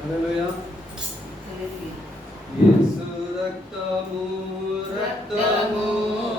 హల్లెలూయా యేసు రక్తము రక్తము రక్తము